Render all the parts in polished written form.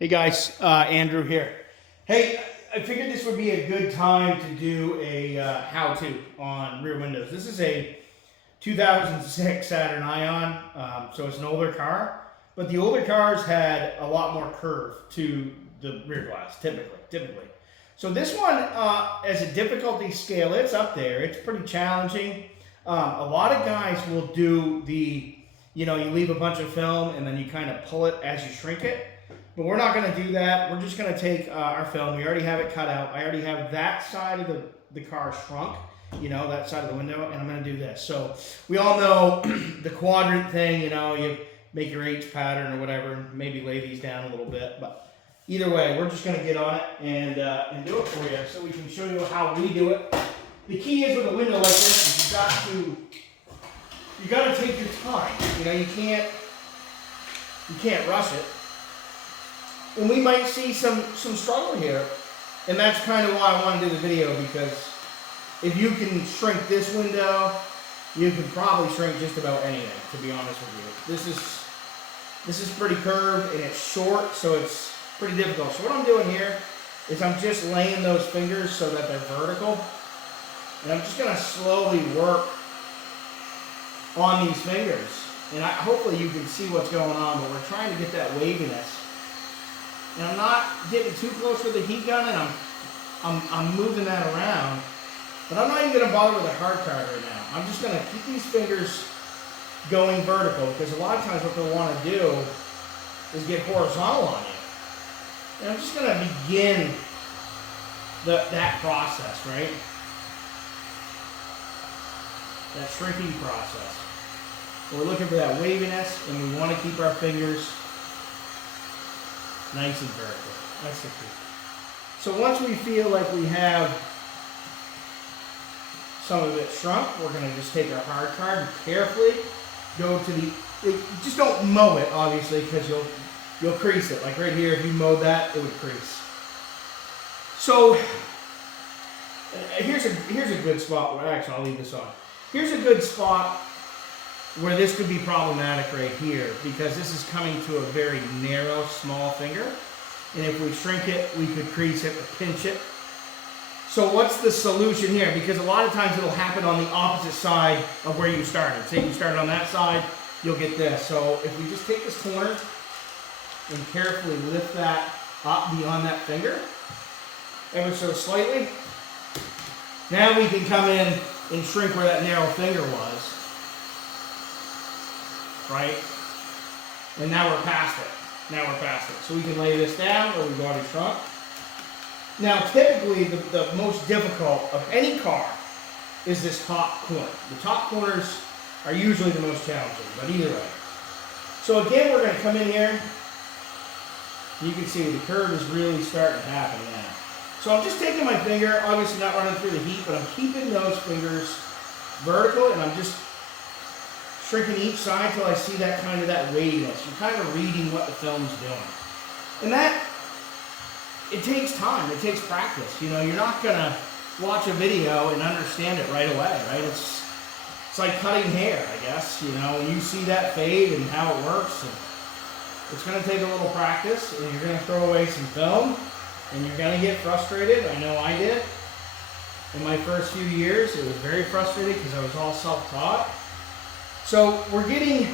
Hey guys, Andrew here. Hey, I figured this would be a good time to do a how-to on rear windows. This is a 2006 Saturn Ion, so it's an older car, but the older cars had a lot more curve to the rear glass, typically. So this one, as a difficulty scale, it's up there. It's pretty challenging. A lot of guys will do you leave a bunch of film and then you kind of pull it as you shrink it. But we're not going to do that. We're just going to take our film. We already have it cut out. I already have that side of the car shrunk, that side of the window, and I'm going to do this. So we all know the quadrant thing, you make your H pattern or whatever, maybe lay these down a little bit. But either way, we're just going to get on it and do it for you so we can show you how we do it. The key is with a window like this, you got to take your time. You can't rush it. And we might see some struggle here. And that's kind of why I want to do the video, because if you can shrink this window, you can probably shrink just about anything, to be honest with you. This is pretty curved and it's short, so it's pretty difficult. So what I'm doing here is I'm just laying those fingers so that they're vertical. And I'm just going to slowly work on these fingers. And hopefully you can see what's going on, but we're trying to get that waviness. And I'm not getting too close with the heat gun, and I'm moving that around. But I'm not even going to bother with a hard card right now. I'm just going to keep these fingers going vertical, because a lot of times what they'll want to do is get horizontal on you. And I'm just going to begin that process, right? That shrinking process. We're looking for that waviness, and we want to keep our fingers nice and vertical. That's the key. So once we feel like we have some of it shrunk, we're going to just take our hard card and carefully go to just don't mow it, obviously, because you'll crease it. Like right here, if you mowed that, it would crease. So here's a good spot where, actually, I'll leave this on. Here's a good spot where this could be problematic right here, because this is coming to a very narrow, small finger. And if we shrink it, we could crease it or pinch it. So what's the solution here? Because a lot of times it'll happen on the opposite side of where you started. Say you started on that side, you'll get this. So if we just take this corner and carefully lift that up beyond that finger, ever so slightly, now we can come in and shrink where that narrow finger was. Right? And now we're past it. So we can lay this down where we've already shrunk. Now, typically, the most difficult of any car is this top corner. The top corners are usually the most challenging, but either way. So again, we're going to come in here. You can see the curve is really starting to happen now. So I'm just taking my finger, obviously not running through the heat, but I'm keeping those fingers vertical, and I'm just shrinking each side till I see that waviness. You're kind of reading what the film's doing. And it takes time, it takes practice. You're not gonna watch a video and understand it right away, right? It's like cutting hair, I guess. You see that fade and how it works. And it's gonna take a little practice, and you're gonna throw away some film, and you're gonna get frustrated. I know I did. In my first few years, it was very frustrating because I was all self-taught. So we're getting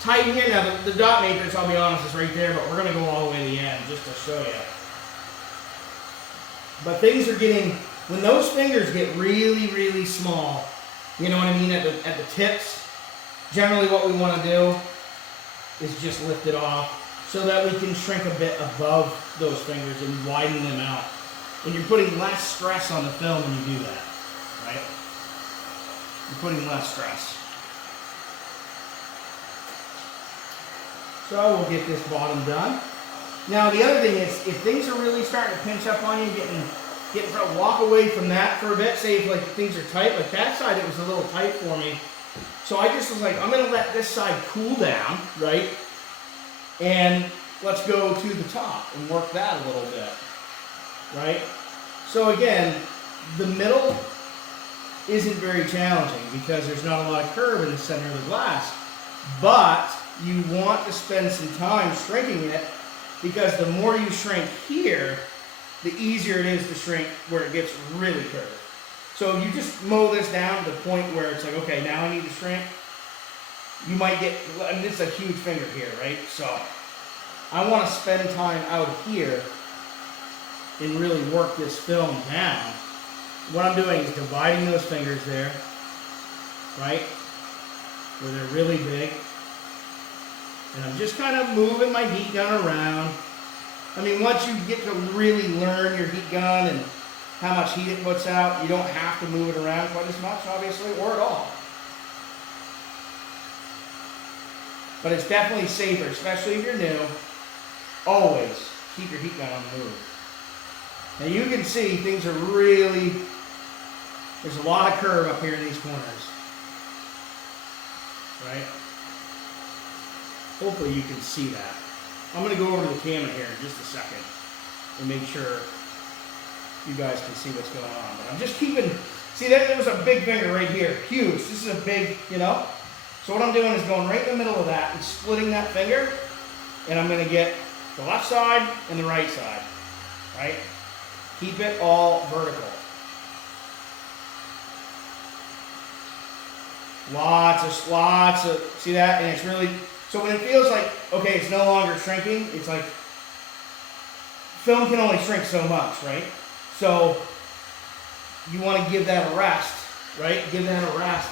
tight here. Now the dot matrix, I'll be honest, is right there, but we're going to go all the way to the end just to show you. But things are getting, when those fingers get really, really small, you know what I mean, at the tips, generally what we want to do is just lift it off so that we can shrink a bit above those fingers and widen them out. And you're putting less stress on the film when you do that, right? You're putting less stress. So we'll get this bottom done. Now the other thing is, if things are really starting to pinch up on you, walk away from that for a bit. Say if like things are tight, like that side, it was a little tight for me. So I just was like, I'm going to let this side cool down, right? And let's go to the top and work that a little bit, right? So again, the middle isn't very challenging because there's not a lot of curve in the center of the glass, but you want to spend some time shrinking it because the more you shrink here, the easier it is to shrink where it gets really curved. So if you just mow this down to the point where it's like, okay, now I need to shrink, you might get, I mean, this is a huge finger here, right? So I want to spend time out here and really work this film down. What I'm doing is dividing those fingers there, right? Where they're really big. And I'm just kind of moving my heat gun around. I mean, once you get to really learn your heat gun and how much heat it puts out, you don't have to move it around quite as much, obviously, or at all. But it's definitely safer, especially if you're new. Always keep your heat gun on the move. Now you can see things are really, there's a lot of curve up here in these corners. Right? Hopefully you can see that. I'm going to go over to the camera here in just a second and make sure you guys can see what's going on. But I'm just keeping, see there was a big finger right here, huge. This is a big, you know. So what I'm doing is going right in the middle of that and splitting that finger, and I'm going to get the left side and the right side, right? Keep it all vertical. Lots of, see that? And it's really, so when it feels like, okay, it's no longer shrinking, it's like, film can only shrink so much, right? So you want to give that a rest, right? Give that a rest.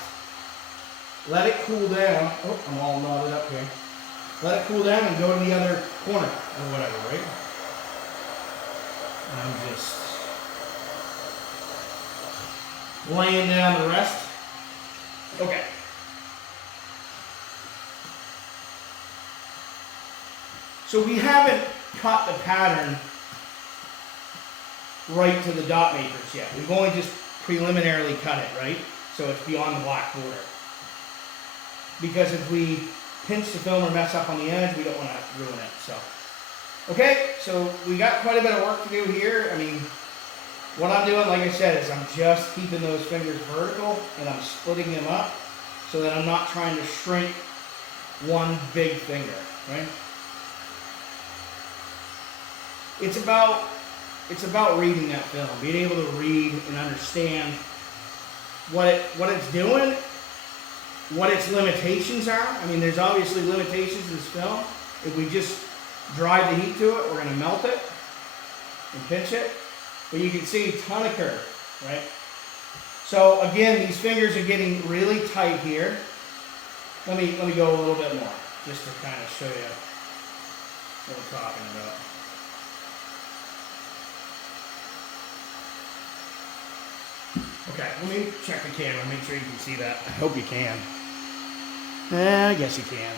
Let it cool down. Oh, I'm all knotted up here. Let it cool down and go to the other corner or whatever, right? And I'm just laying down the rest. Okay. So we haven't cut the pattern right to the dot matrix yet. We've only just preliminarily cut it, right? So it's beyond the black border. Because if we pinch the film or mess up on the edge, we don't want to ruin it. So, okay, so we got quite a bit of work to do here. I mean, what I'm doing, like I said, is I'm just keeping those fingers vertical and I'm splitting them up so that I'm not trying to shrink one big finger, right? It's about reading that film, being able to read and understand what it's doing, what its limitations are. I mean, there's obviously limitations in this film. If we just drive the heat to it, we're going to melt it and pinch it. But you can see a ton of curve, right? So again, these fingers are getting really tight here. Let me go a little bit more, just to kind of show you what we're talking about. Okay, let me check the camera, make sure you can see that. I hope you can. I guess you can.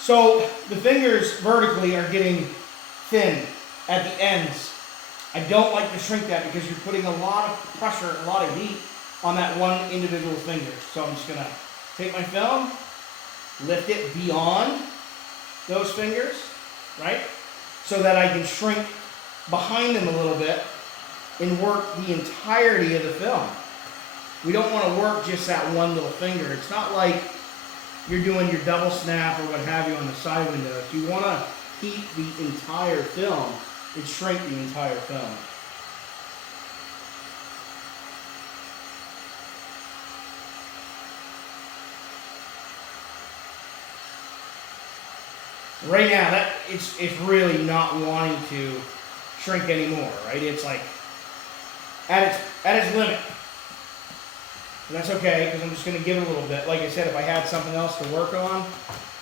So the fingers vertically are getting thin at the ends. I don't like to shrink that because you're putting a lot of pressure, a lot of heat on that one individual finger. So I'm just going to take my film, lift it beyond those fingers, right? So that I can shrink behind them a little bit and work the entirety of the film. We don't want to work just that one little finger. It's not like you're doing your double snap or what have you on the side windows. You want to heat the entire film and shrink the entire film. Right now, it's really not wanting to shrink anymore, right? It's like at its limit. And that's okay, because I'm just going to give it a little bit. Like I said, if I had something else to work on,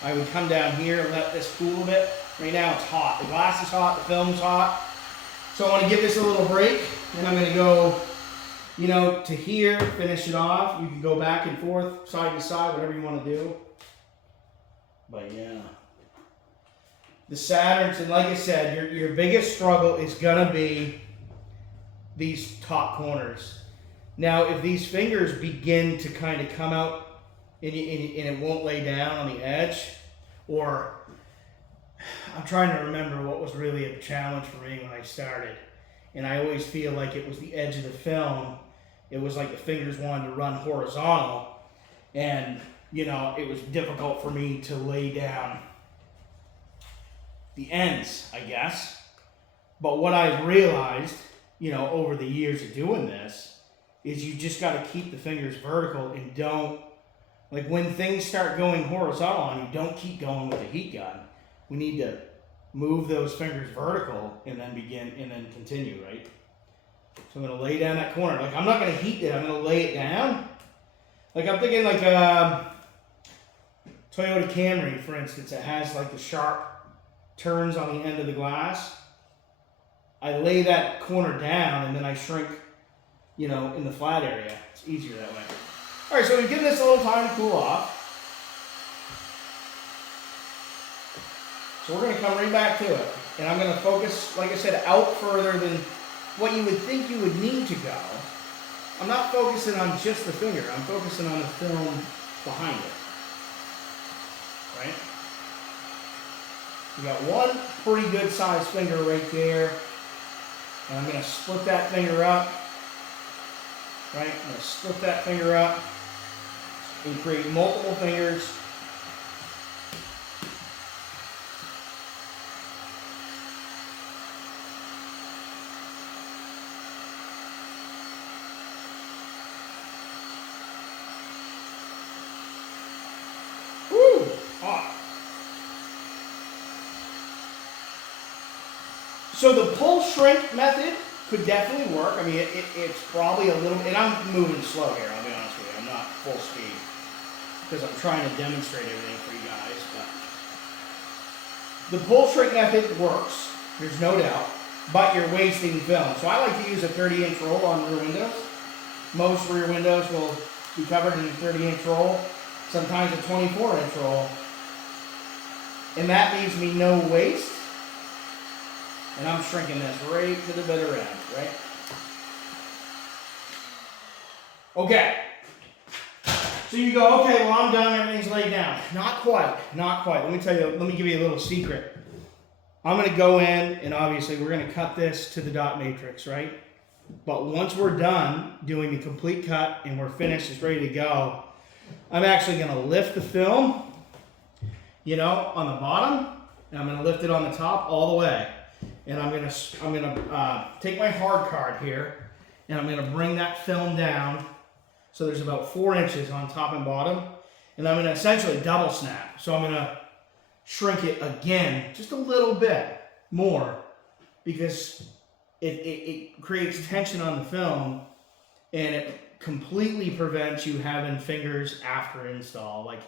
I would come down here and let this cool a bit. Right now it's hot. The glass is hot, the film's hot. So I want to give this a little break, and I'm going to go, you know, to here, finish it off. You can go back and forth, side to side, whatever you want to do. But yeah. The Saturns, and like I said, your biggest struggle is going to be these top corners. Now, if these fingers begin to kind of come out and it won't lay down on the edge, or I'm trying to remember what was really a challenge for me when I started, and I always feel like it was the edge of the film. It was like the fingers wanted to run horizontal, and, you know, it was difficult for me to lay down the ends, I guess. But what I've realized, you know, over the years of doing this, is you just got to keep the fingers vertical and don't, like when things start going horizontal on you, don't keep going with the heat gun. We need to move those fingers vertical and then begin and then continue, right? So I'm going to lay down that corner. Like I'm not going to heat it, I'm going to lay it down. Like I'm thinking like a Toyota Camry, for instance, it has like the sharp turns on the end of the glass. I lay that corner down and then I shrink, you know, in the flat area. It's easier that way. All right, so we've given this a little time to cool off. So we're going to come right back to it. And I'm going to focus, like I said, out further than what you would think you would need to go. I'm not focusing on just the finger. I'm focusing on the film behind it. Right? You got one pretty good sized finger right there. And I'm going to split that finger up. Right? I'm going to split that finger up and create multiple fingers. Woo! Hot. So the pull shrink method could definitely work. I mean, it's probably a little, and I'm moving slow here, I'll be honest with you. I'm not full speed because I'm trying to demonstrate everything for you guys. But the pull shrink method works, there's no doubt, but you're wasting film. So I like to use a 30-inch roll on rear windows. Most rear windows will be covered in a 30-inch roll, sometimes a 24-inch roll. And that leaves me no waste. And I'm shrinking this right to the bitter end, right? Okay. So you go, okay, well, I'm done, everything's laid down. Not quite, not quite. Let me tell you, let me give you a little secret. I'm gonna go in, and obviously we're gonna cut this to the dot matrix, right? But once we're done doing the complete cut and we're finished, it's ready to go, I'm actually gonna lift the film, you know, on the bottom, and I'm gonna lift it on the top all the way. And I'm gonna take my hard card here, and I'm gonna bring that film down so there's about 4 inches on top and bottom, and I'm gonna essentially double snap. So I'm gonna shrink it again, just a little bit more, because it creates tension on the film, and it completely prevents you having fingers after install. Like,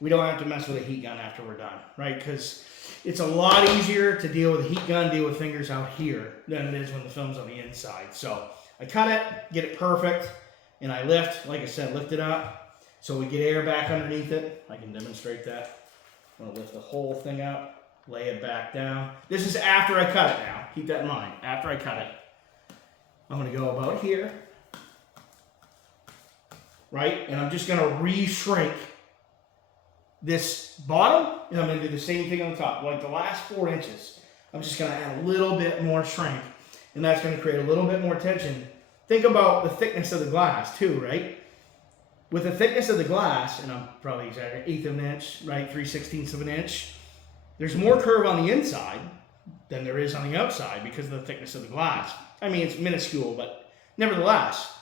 we don't have to mess with a heat gun after we're done, right? Because it's a lot easier to deal with a heat gun, deal with fingers out here than it is when the film's on the inside. So I cut it, get it perfect, and I lift, like I said, lift it up so we get air back underneath it. I can demonstrate that. I'm gonna lift the whole thing up, lay it back down. This is after I cut it now. Keep that in mind. After I cut it, I'm gonna go about here, right? And I'm just gonna re-shrink this bottom, and I'm going to do the same thing on the top. Like the last 4 inches, I'm just going to add a little bit more shrink, and that's going to create a little bit more tension. Think about the thickness of the glass too, right? With the thickness of the glass, and I'm probably exaggerating, 1/8 of an inch, right, 3/16 of an inch, there's more curve on the inside than there is on the outside because of the thickness of the glass. I mean, it's minuscule, but nevertheless,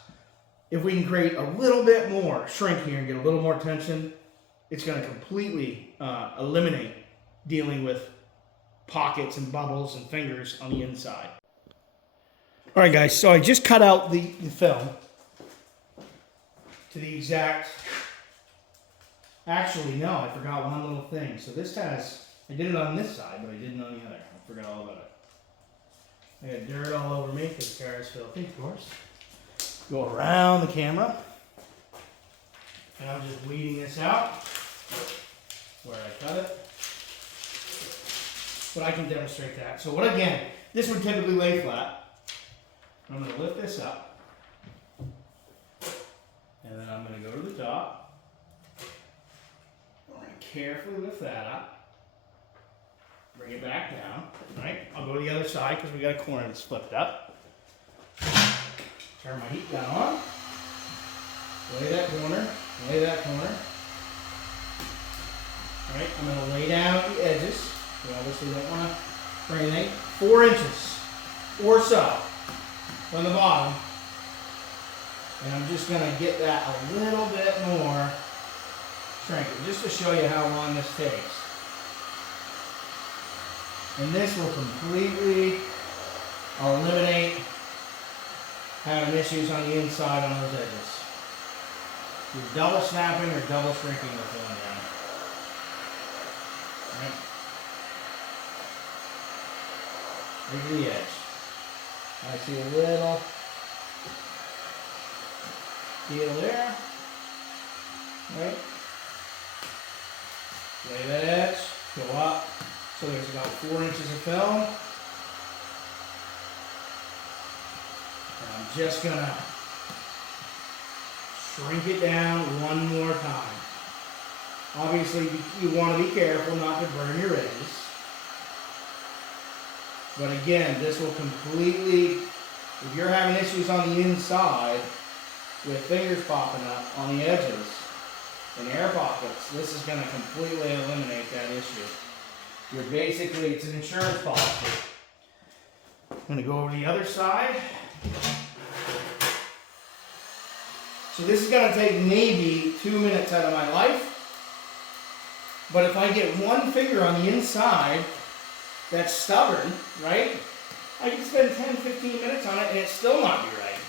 if we can create a little bit more shrink here and get a little more tension, it's going to completely eliminate dealing with pockets and bubbles and fingers on the inside. All right, guys, so I just cut out the film to the exact, actually, no, I forgot one little thing. So this has, I did it on this side, but I didn't on the other. I forgot all about it. I got dirt all over me because the car is filthy, of course. Go around the camera. And I'm just weeding this out where I cut it. But I can demonstrate that. So what, again, this would typically lay flat. I'm going to lift this up. And then I'm going to go to the top. I'm going to carefully lift that up. Bring it back down. Right? I'll go to the other side because we got a corner that's flipped up. Turn my heat gun on. Lay that corner. Lay that corner. Alright, I'm going to lay down the edges. You know, obviously don't want to for anything. 4 inches or so from the bottom. And I'm just going to get that a little bit more shrinking, just to show you how long this takes. And this will completely eliminate having issues on the inside on those edges. You're double snapping or double shrinking the film down. Right. Look at the edge. I see a little deal there. Right. Lay that edge, go up. So there's about 4 inches of film. And I'm just gonna shrink it down one more time. Obviously, you want to be careful not to burn your edges. But again, this will completely, if you're having issues on the inside with fingers popping up on the edges and air pockets, this is going to completely eliminate that issue. You're basically, it's an insurance policy. I'm going to go over the other side. So this is going to take maybe 2 minutes out of my life. But if I get one finger on the inside that's stubborn, right? I can spend 10-15 minutes on it and it still not be right.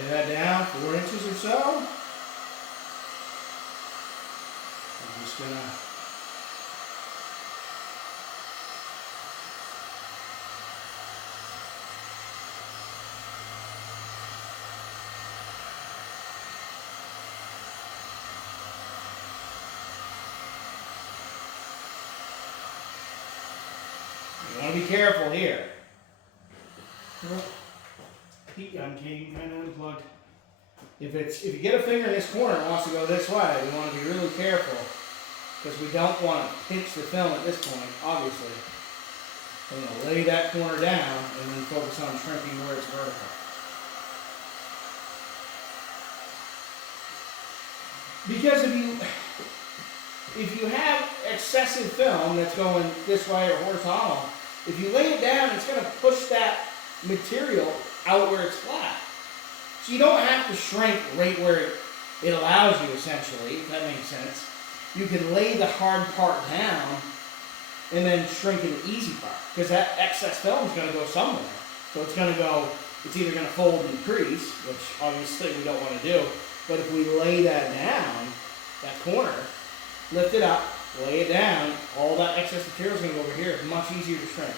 Lay that down 4 inches or so. I'm just gonna you want to be careful here. I'm getting kind of unplugged. If you get a finger in this corner and wants to go this way, we want to be really careful because we don't want to pinch the film at this point, obviously. So I'm going to lay that corner down and then focus on shrinking where it's vertical. Because if you have excessive film that's going this way or horizontal, if you lay it down, it's going to push that material out where it's flat. So you don't have to shrink right where it allows you, essentially, if that makes sense. You can lay the hard part down and then shrink in the easy part, because that excess film is going to go somewhere. So it's going to go, it's either going to fold and crease, which obviously we don't want to do, but if we lay that down, that corner, lift it up, lay it down, all that excess material is going to go over here. It's much easier to shrink.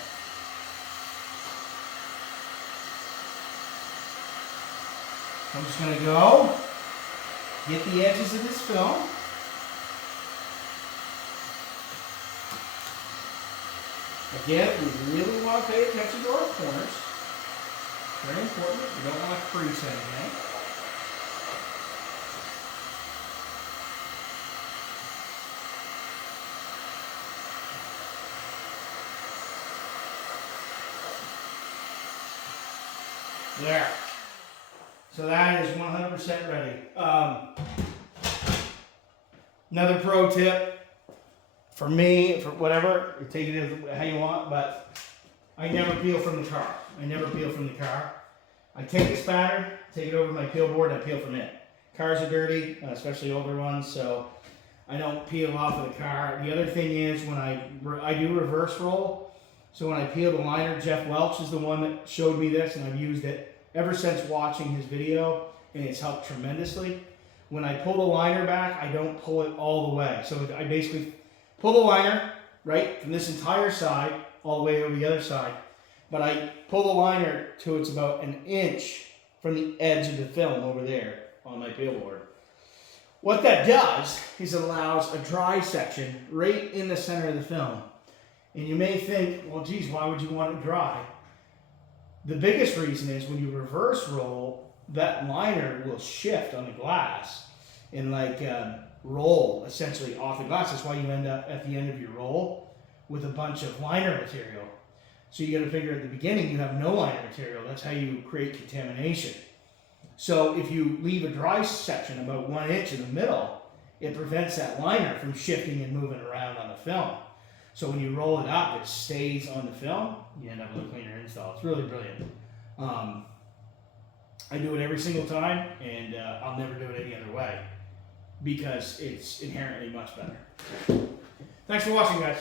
I'm just going to go get the edges of this film. Again, we really want to pay attention to our corners. Very important. We don't want to crease anything. There. So that is 100% ready. Another pro tip for me, for whatever, you take it how you want, but I never peel from the car. I never peel from the car. I take the spatter, take it over to my peel board, and I peel from it. Cars are dirty, especially older ones, so I don't peel off of the car. The other thing is when I do reverse roll, so when I peel the liner, Jeff Welch is the one that showed me this, and I've used it ever since watching his video, and it's helped tremendously. When I pull the liner back, I don't pull it all the way. So I basically pull the liner, right, from this entire side, all the way over the other side. But I pull the liner to it's about an inch from the edge of the film over there on my peel board. What that does is it allows a dry section right in the center of the film. And you may think, well, geez, why would you want it dry? The biggest reason is when you reverse roll, that liner will shift on the glass and roll essentially off the glass. That's why you end up at the end of your roll with a bunch of liner material. So you got to figure at the beginning you have no liner material. That's how you create contamination. So if you leave a dry section about 1 inch in the middle it prevents that liner from shifting and moving around on the film. So when you roll it up, it stays on the film. You end up with a cleaner install. It's really brilliant. I do it every single time, and I'll never do it any other way because it's inherently much better. Thanks for watching, guys.